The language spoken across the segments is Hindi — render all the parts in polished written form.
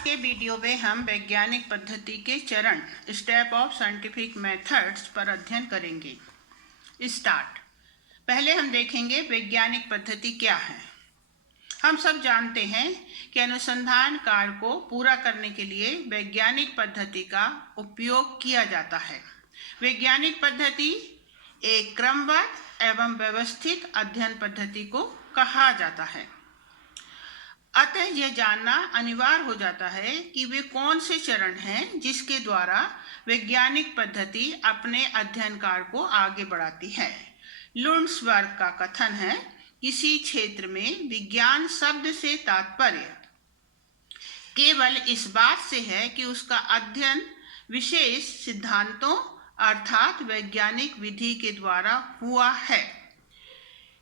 आज के वीडियो में हम वैज्ञानिक पद्धति के चरण स्टेप ऑफ साइंटिफिक मेथड्स पर अध्ययन करेंगे। स्टार्ट। पहले हम देखेंगे वैज्ञानिक पद्धति क्या है। हम सब जानते हैं कि अनुसंधान कार्य को पूरा करने के लिए वैज्ञानिक पद्धति का उपयोग किया जाता है। वैज्ञानिक पद्धति एक क्रमबद्ध एवं व्यवस्थित अध्ययन पद्धति को कहा जाता है। अतः यह जानना अनिवार्य हो जाता है कि वे कौन से चरण हैं जिसके द्वारा वैज्ञानिक पद्धति अपने अध्ययन कार्य को आगे बढ़ाती है। लुंड्सबर्ग का कथन है, किसी क्षेत्र में विज्ञान शब्द से तात्पर्य केवल इस बात से है कि उसका अध्ययन विशेष सिद्धांतों अर्थात वैज्ञानिक विधि के द्वारा हुआ है,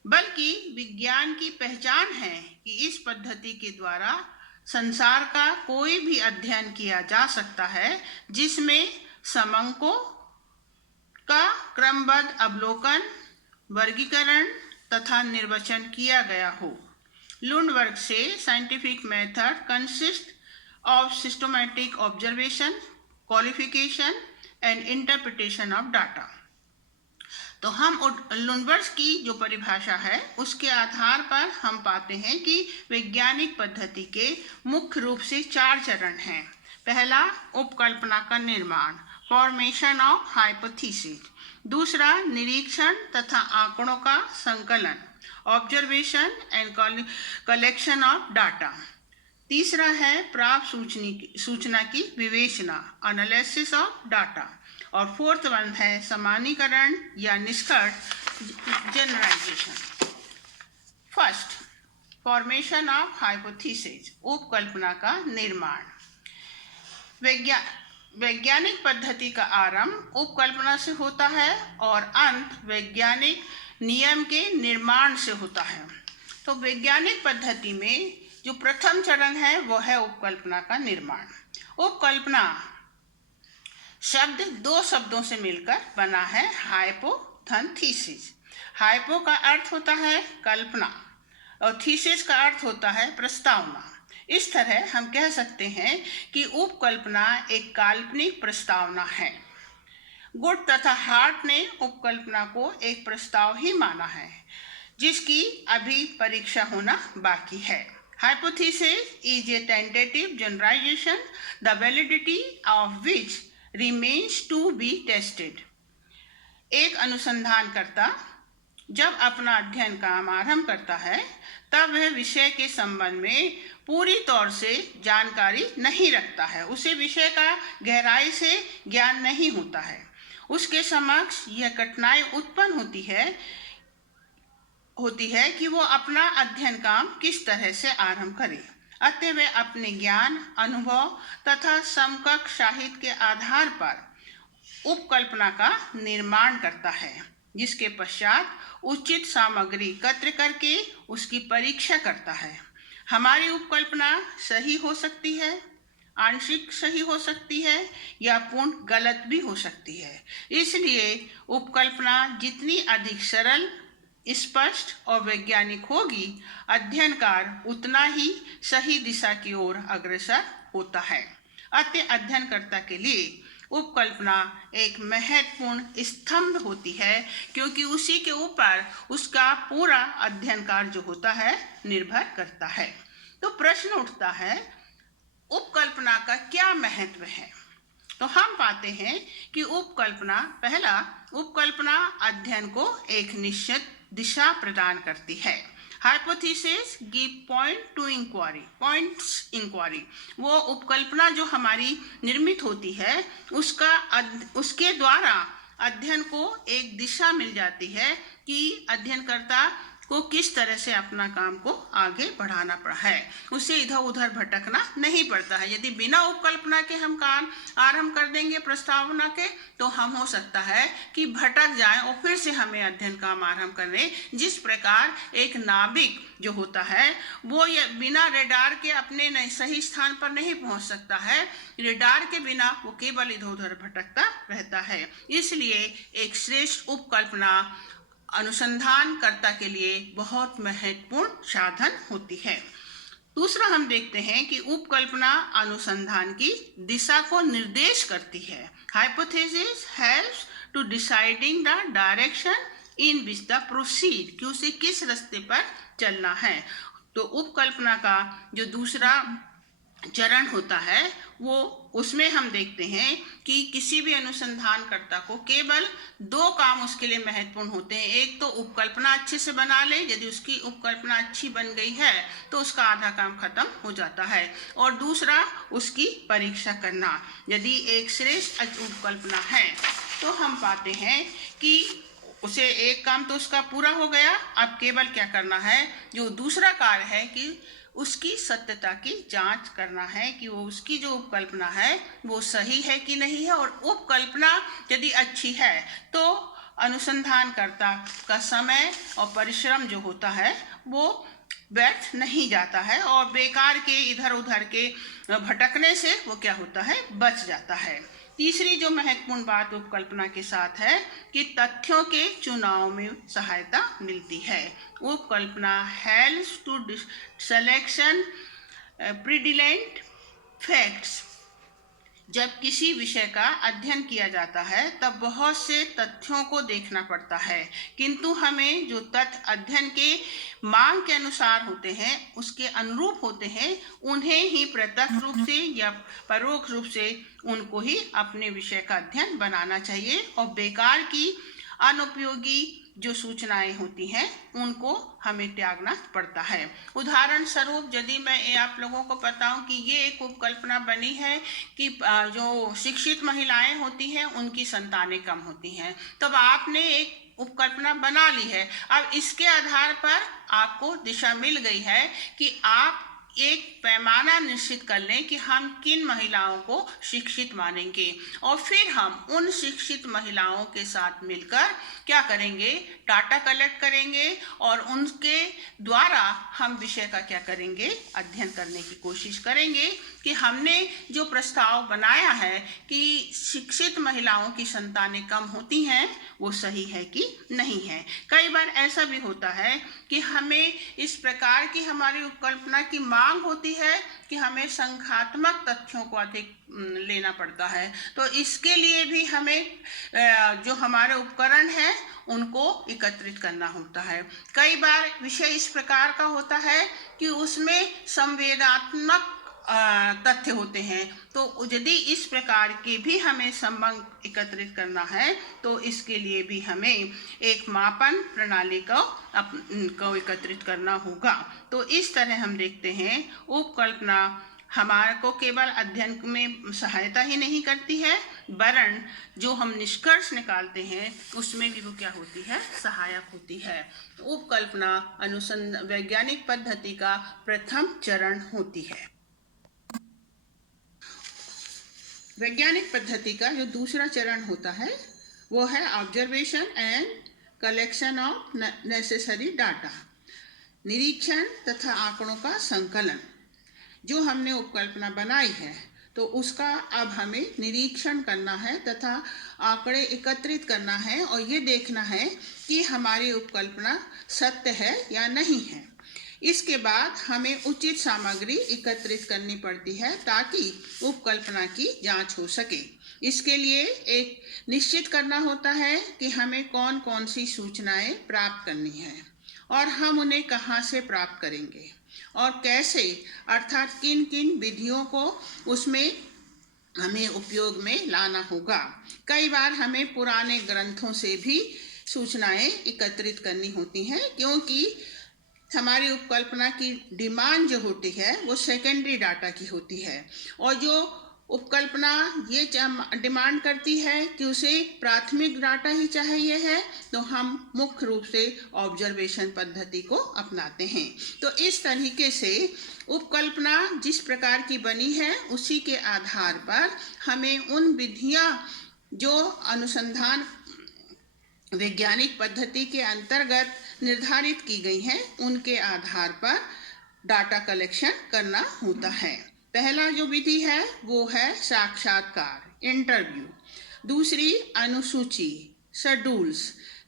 बल्कि विज्ञान की पहचान है कि इस पद्धति के द्वारा संसार का कोई भी अध्ययन किया जा सकता है जिसमें समंकों का क्रमबद्ध अवलोकन, वर्गीकरण तथा निर्वचन किया गया हो। लुंडबर्ग से scientific method consist of systematic observation, qualification and interpretation of data. तो हम लुंडबर्ग की जो परिभाषा है उसके आधार पर हम पाते हैं कि वैज्ञानिक पद्धति के मुख्य रूप से 4 चरण हैं। पहला, उपकल्पना का निर्माण, फॉर्मेशन ऑफ हाइपोथेसिस। दूसरा, निरीक्षण तथा आंकड़ों का संकलन, observation and collection of data. तीसरा है प्राप्त सूचना की विवेचना, एनालिसिस ऑफ डाटा। और फोर्थ वन है सामान्यीकरण या निष्कर्ष, generalisation. First, formation of hypothesis, उपकल्पना का निर्माण। वैज्ञानिक पद्धति का आरंभ उपकल्पना से होता है और अंत वैज्ञानिक नियम के निर्माण से होता है। तो वैज्ञानिक पद्धति में जो प्रथम चरण है वो है उपकल्पना का निर्माण। उपकल्पना शब्द 2 शब्दों से मिलकर बना है, हाइपो धन थीसिस। हाइपो का अर्थ होता है कल्पना और थीसिस का अर्थ होता है प्रस्तावना। इस तरह हम कह सकते हैं कि उपकल्पना एक काल्पनिक प्रस्तावना है। गुड तथा हार्ट ने उपकल्पना को एक प्रस्ताव ही माना है जिसकी अभी परीक्षा होना बाकी है। Hypothesis is a tentative generalization, the validity of which remains to be tested. एक अनुसंधानकर्ता जब अपना अध्ययन काम आरंभ करता है तब वह विषय के संबंध में पूरी तौर से जानकारी नहीं रखता है, उसे विषय का गहराई से ज्ञान नहीं होता है। उसके समक्ष यह कठिनाई उत्पन्न होती है कि वो अपना अध्ययन काम किस तरह से आरंभ करे। अतः वे अपने ज्ञान, अनुभव तथा समकक्ष साहित्य के आधार पर उपकल्पना का निर्माण करता है, जिसके पश्चात उचित सामग्री एकत्र करके उसकी परीक्षा करता है। हमारी उपकल्पना सही हो सकती है, आंशिक सही हो सकती है या पूर्ण गलत भी हो सकती है। इसलिए उपकल्पना जितनी अधिक सरल, स्पष्ट और वैज्ञानिक होगी, अध्ययन कार्य उतना ही सही दिशा की ओर अग्रसर होता है। अतः अध्ययनकर्ता के लिए उपकल्पना एक महत्वपूर्ण स्तंभ होती है, क्योंकि उसी के ऊपर उसका पूरा अध्ययन कार्य जो होता है निर्भर करता है। तो प्रश्न उठता है, उपकल्पना का क्या महत्व है? तो हम पाते हैं कि पहला, उपकल्पना अध्ययन को एक निश्चित दिशा प्रदान करती है। Hypothesis give points inquiry. वो उपकल्पना जो हमारी निर्मित होती है उसके द्वारा अध्ययन को एक दिशा मिल जाती है कि अध्ययनकर्ता को किस तरह से अपना काम को आगे बढ़ाना पड़ा है, उसे इधर उधर भटकना नहीं पड़ता है। यदि बिना उपकल्पना के हम काम आरंभ कर देंगे प्रस्तावना के, तो हम हो सकता है कि भटक जाएं और फिर से हमें अध्ययन काम आरंभ करने। जिस प्रकार एक नाविक जो होता है वो बिना रेडार के अपने सही स्थान पर नहीं पहुंच सकता है, रेडार के बिना वो केवल इधर उधर भटकता रहता है। इसलिए एक श्रेष्ठ उपकल्पना अनुसंधानकर्ता के लिए बहुत महत्वपूर्ण साधन होती है। दूसरा हम देखते हैं कि उपकल्पना अनुसंधान की दिशा को निर्देश करती है। Hypothesis helps to deciding the direction in which the proceed, कि उसे किस रास्ते पर चलना है। तो उपकल्पना का जो दूसरा चरण होता है वो उसमें हम देखते हैं कि किसी भी अनुसंधानकर्ता को केवल दो काम उसके लिए महत्वपूर्ण होते हैं। एक तो उपकल्पना अच्छे से बना ले, यदि उसकी उपकल्पना अच्छी बन गई है तो उसका आधा काम खत्म हो जाता है, और दूसरा उसकी परीक्षा करना। यदि एक श्रेष्ठ उपकल्पना है तो हम पाते हैं कि उसे एक काम तो उसका पूरा हो गया, अब केवल क्या करना है, जो दूसरा कार्य है कि उसकी सत्यता की जांच करना है कि वो उसकी जो उपकल्पना है वो सही है कि नहीं है। और उपकल्पना यदि अच्छी है तो अनुसंधानकर्ता का समय और परिश्रम जो होता है वो व्यर्थ नहीं जाता है, और बेकार के इधर उधर के भटकने से वो क्या होता है, बच जाता है। तीसरी जो महत्वपूर्ण बात उपकल्पना के साथ है कि तथ्यों के चुनाव में सहायता मिलती है। उपकल्पना हेल्प्स टू सिलेक्शन प्रीडिलेंट फैक्ट्स। जब किसी विषय का अध्ययन किया जाता है तब बहुत से तथ्यों को देखना पड़ता है, किंतु हमें जो तथ्य अध्ययन के मांग के अनुसार होते हैं, उसके अनुरूप होते हैं, उन्हें ही प्रत्यक्ष रूप से या परोक्ष रूप से उनको ही अपने विषय का अध्ययन बनाना चाहिए, और बेकार की अनुपयोगी जो सूचनाएं होती हैं उनको हमें त्यागना पड़ता है। उदाहरण स्वरूप यदि मैं आप लोगों को बताऊं कि ये एक उपकल्पना बनी है कि जो शिक्षित महिलाएं होती हैं उनकी संतानें कम होती हैं, तब आपने एक उपकल्पना बना ली है। अब इसके आधार पर आपको दिशा मिल गई है कि आप एक पैमाना निश्चित कर लें कि हम किन महिलाओं को शिक्षित मानेंगे, और फिर हम उन शिक्षित महिलाओं के साथ मिलकर क्या करेंगे, डाटा कलेक्ट करेंगे, और उनके द्वारा हम विषय का क्या करेंगे, अध्ययन करने की कोशिश करेंगे कि हमने जो प्रस्ताव बनाया है कि शिक्षित महिलाओं की संतानें कम होती हैं वो सही है कि नहीं है। कई बार ऐसा भी होता है कि हमें इस प्रकार की हमारी उपकल्पना की मांग होती है कि हमें संख्यात्मक तथ्यों को अधिक लेना पड़ता है, तो इसके लिए भी हमें जो हमारे उपकरण हैं उनको एकत्रित करना होता है। कई बार विषय इस प्रकार का होता है कि उसमें संवेदनात्मक तथ्य होते हैं, तो यदि इस प्रकार के भी हमें संबंध एकत्रित करना है तो इसके लिए भी हमें एक मापन प्रणाली को एकत्रित करना होगा। तो इस तरह हम देखते हैं उपकल्पना हमारे को केवल अध्ययन में सहायता ही नहीं करती है, वरन जो हम निष्कर्ष निकालते हैं उसमें भी वो क्या होती है, सहायक होती है। उपकल्पना अनुसंधान वैज्ञानिक पद्धति का प्रथम चरण होती है। वैज्ञानिक पद्धति का जो दूसरा चरण होता है वो है observation and collection of necessary data, निरीक्षण तथा आंकड़ों का संकलन। जो हमने उपकल्पना बनाई है तो उसका अब हमें निरीक्षण करना है तथा आंकड़े एकत्रित करना है, और ये देखना है कि हमारी उपकल्पना सत्य है या नहीं है। इसके बाद हमें उचित सामग्री एकत्रित करनी पड़ती है ताकि उपकल्पना की जांच हो सके। इसके लिए एक निश्चित करना होता है कि हमें कौन कौन सी सूचनाएं प्राप्त करनी है और हम उन्हें कहाँ से प्राप्त करेंगे और कैसे, अर्थात किन किन विधियों को उसमें हमें उपयोग में लाना होगा। कई बार हमें पुराने ग्रंथों से भी सूचनाएं एकत्रित करनी होती हैं, क्योंकि हमारी उपकल्पना की डिमांड जो होती है वो सेकेंडरी डाटा की होती है, और जो उपकल्पना ये डिमांड करती है कि उसे प्राथमिक डाटा ही चाहिए है, तो हम मुख्य रूप से ऑब्जर्वेशन पद्धति को अपनाते हैं। तो इस तरीके से उपकल्पना जिस प्रकार की बनी है उसी के आधार पर हमें उन विधियां जो अनुसंधान वैज्ञानिक पद्धति के अंतर्गत निर्धारित की गई हैं उनके आधार पर डाटा कलेक्शन करना होता है। पहला जो विधि है वो है साक्षात्कार, इंटरव्यू, दूसरी अनुसूची, शेड्यूल्स,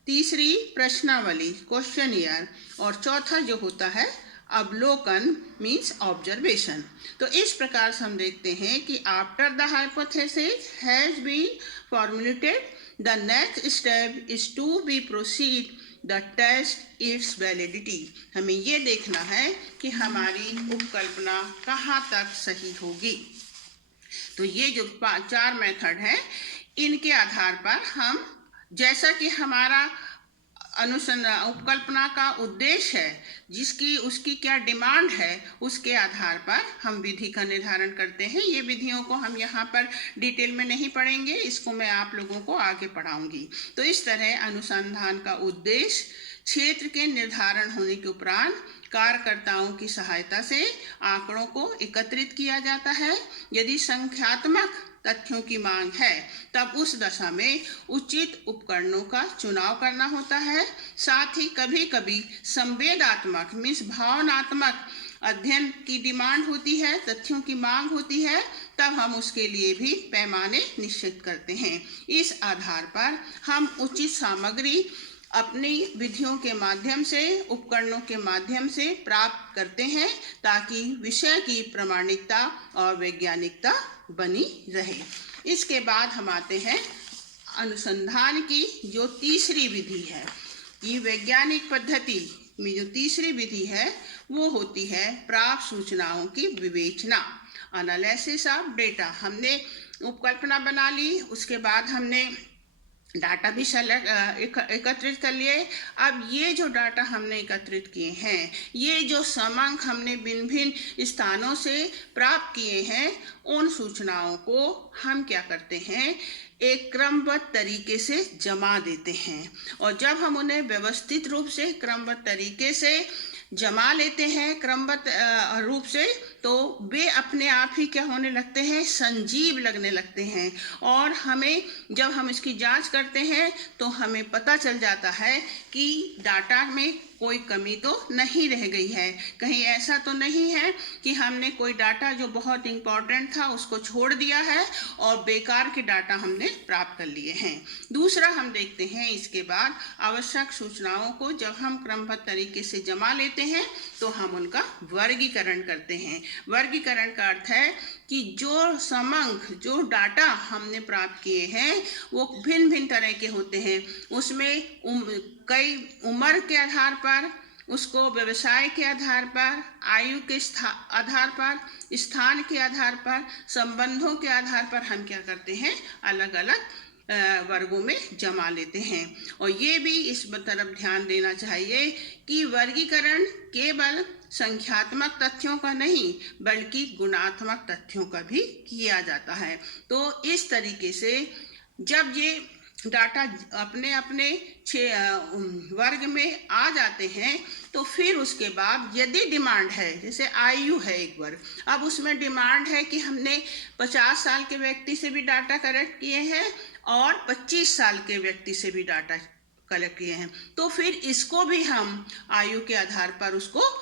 तीसरी प्रश्नावली, क्वेश्चनियर, और चौथा जो होता है अवलोकन मीन्स ऑब्जर्वेशन। तो इस प्रकार से हम देखते हैं कि after the hypothesis has been formulated, the next step is to be proceed the test its validity. हमें ये देखना है कि हमारी उपकल्पना कहाँ तक सही होगी। तो ये जो 4 मेथड हैं, इनके आधार पर हम, जैसा कि हमारा अनुसंधान उपकल्पना का उद्देश्य है, जिसकी उसकी क्या डिमांड है, उसके आधार पर हम विधि का निर्धारण करते हैं। ये विधियों को हम यहाँ पर डिटेल में नहीं पढ़ेंगे, इसको मैं आप लोगों को आगे पढ़ाऊंगी। तो इस तरह अनुसंधान का उद्देश्य क्षेत्र के निर्धारण होने के उपरांत कार्यकर्ताओं की सहायता से आंकड़ों को एकत्रित किया जाता है। यदि संख्यात्मक तथ्यों की मांग है, तब उस दशा में उचित उपकरणों का चुनाव करना होता है। साथ ही कभी कभी संवेदात्मक मीन्स भावनात्मक अध्ययन की डिमांड होती है, तथ्यों की मांग होती है, तब हम उसके लिए भी पैमाने निश्चित करते हैं। इस आधार पर हम उचित सामग्री अपनी विधियों के माध्यम से, उपकरणों के माध्यम से प्राप्त करते हैं, ताकि विषय की प्रामाणिकता और वैज्ञानिकता बनी रहे। इसके बाद हम आते हैं अनुसंधान की जो तीसरी विधि है। ये वैज्ञानिक पद्धति में जो तीसरी विधि है वो होती है प्राप्त सूचनाओं की विवेचना, एनालिसिस ऑफ डेटा। हमने उपकल्पना बना ली, उसके बाद हमने डाटा भी एकत्रित कर लिए। अब ये जो डाटा हमने एकत्रित किए हैं, ये जो समांक हमने भिन्न भिन्न स्थानों से प्राप्त किए हैं, उन सूचनाओं को हम क्या करते हैं, एक क्रमबद्ध तरीके से जमा देते हैं। और जब हम उन्हें व्यवस्थित रूप से क्रमबद्ध तरीके से जमा लेते हैं क्रमबद्ध रूप से, तो वे अपने आप ही क्या होने लगते हैं, संजीव लगने लगते हैं। और हमें जब हम इसकी जांच करते हैं तो हमें पता चल जाता है कि डाटा में कोई कमी तो नहीं रह गई है। कहीं ऐसा तो नहीं है कि हमने कोई डाटा जो बहुत इम्पोर्टेंट था उसको छोड़ दिया है और बेकार के डाटा हमने प्राप्त कर लिए हैं। दूसरा हम देखते हैं, इसके बाद आवश्यक सूचनाओं को जब हम क्रमबद्ध तरीके से जमा लेते हैं तो हम उनका वर्गीकरण करते हैं। वर्गीकरण का अर्थ है कि जो समांक, जो डाटा हमने प्राप्त किए हैं वो भिन्न भिन्न तरह के होते हैं। उसमें कई उम्र के आधार पर, उसको व्यवसाय के आधार पर, आयु के आधार पर, स्थान के आधार पर, संबंधों के आधार पर हम क्या करते हैं, अलग अलग वर्गों में जमा लेते हैं। और ये भी इस तरफ ध्यान देना चाहिए कि वर्गीकरण केवल संख्यात्मक तथ्यों का नहीं बल्कि गुणात्मक तथ्यों का भी किया जाता है। तो इस तरीके से जब ये डाटा अपने अपने वर्ग में आ जाते हैं तो फिर उसके बाद यदि डिमांड है, जैसे आयु है एक वर्ग, अब उसमें डिमांड है कि हमने 50 साल के व्यक्ति से भी डाटा कलेक्ट किए हैं और 25 साल के व्यक्ति से भी डाटा कलेक्ट किए हैं, तो फिर इसको भी हम आयु के आधार पर उसको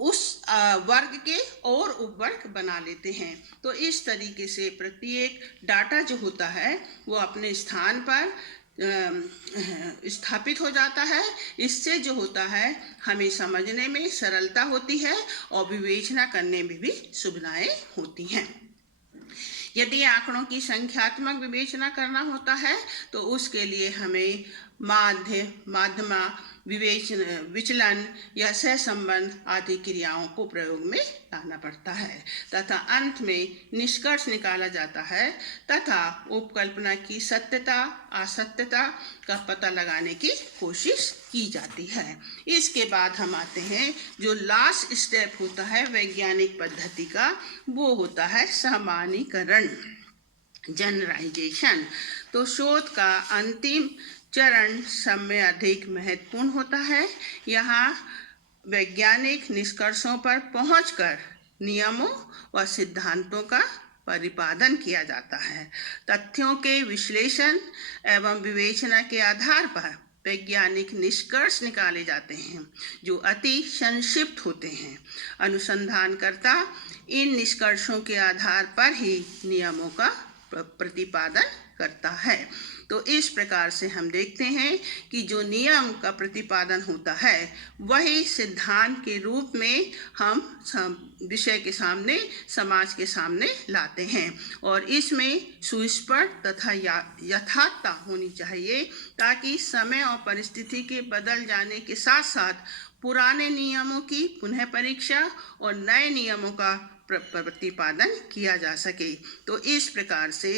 उस वर्ग के और उपवर्ग बना लेते हैं। तो इस तरीके से प्रत्येक डाटा जो होता है वो अपने स्थान पर स्थापित हो जाता है। इससे जो होता है हमें समझने में सरलता होती है और विवेचना करने में भी सुविधाएं होती हैं। यदि आंकड़ों की संख्यात्मक विवेचना करना होता है तो उसके लिए हमें माध्यमा, विचलन या सहसंबंध आदि क्रियाओं को प्रयोग में लाना पड़ता है तथा अंत में निष्कर्ष निकाला जाता है तथा उपकल्पना की सत्यता असत्यता का पता लगाने की कोशिश की जाती है। इसके बाद हम आते हैं जो लास्ट स्टेप होता है वैज्ञानिक पद्धति का, वो होता है सामान्यीकरण, जनरलाइजेशन। तो शोध का अंतिम चरण सब में अधिक महत्वपूर्ण होता है। यहाँ वैज्ञानिक निष्कर्षों पर पहुंचकर नियमों व सिद्धांतों का परिपालन किया जाता है। तथ्यों के विश्लेषण एवं विवेचना के आधार पर वैज्ञानिक निष्कर्ष निकाले जाते हैं जो अति संक्षिप्त होते हैं। अनुसंधानकर्ता इन निष्कर्षों के आधार पर ही नियमों का प्रतिपादन करता है। तो इस प्रकार से हम देखते हैं कि जो नियम का प्रतिपादन होता है वही सिद्धांत के रूप में हम विषय के सामने, समाज के सामने लाते हैं और इसमें सुस्पष्ट तथा यथार्थता होनी चाहिए ताकि समय और परिस्थिति के बदल जाने के साथ साथ पुराने नियमों की पुनः परीक्षा और नए नियमों का प्रतिपादन किया जा सके। तो इस प्रकार से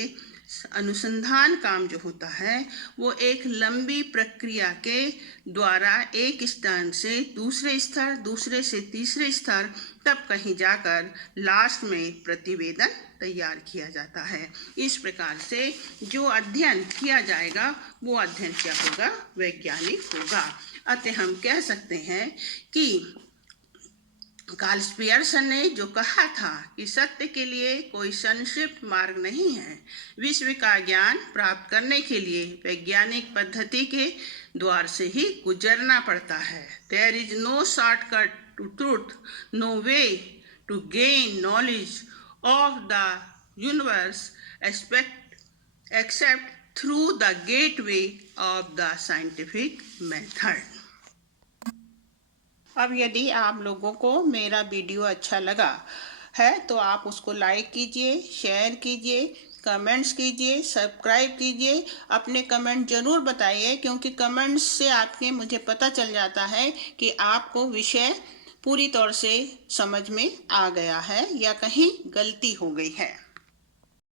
अनुसंधान काम जो होता है वो एक लंबी प्रक्रिया के द्वारा एक स्थान से दूसरे स्तर, दूसरे से तीसरे स्तर, तब कहीं जाकर लास्ट में प्रतिवेदन तैयार किया जाता है। इस प्रकार से जो अध्ययन किया जाएगा वो अध्ययन क्या होगा? वैज्ञानिक होगा। अतः हम कह सकते हैं कि कार्ल पियर्सन ने जो कहा था कि सत्य के लिए कोई संक्षिप्त मार्ग नहीं है, विश्व का ज्ञान प्राप्त करने के लिए वैज्ञानिक पद्धति के द्वार से ही गुजरना पड़ता है। There is no shortcut to truth, no way to gain knowledge of the universe except through the gateway of the scientific method. अब यदि आप लोगों को मेरा वीडियो अच्छा लगा है तो आप उसको लाइक कीजिए, शेयर कीजिए, कमेंट्स कीजिए, सब्सक्राइब कीजिए। अपने कमेंट ज़रूर बताइए क्योंकि कमेंट्स से आपके मुझे पता चल जाता है कि आपको विषय पूरी तौर से समझ में आ गया है या कहीं गलती हो गई है।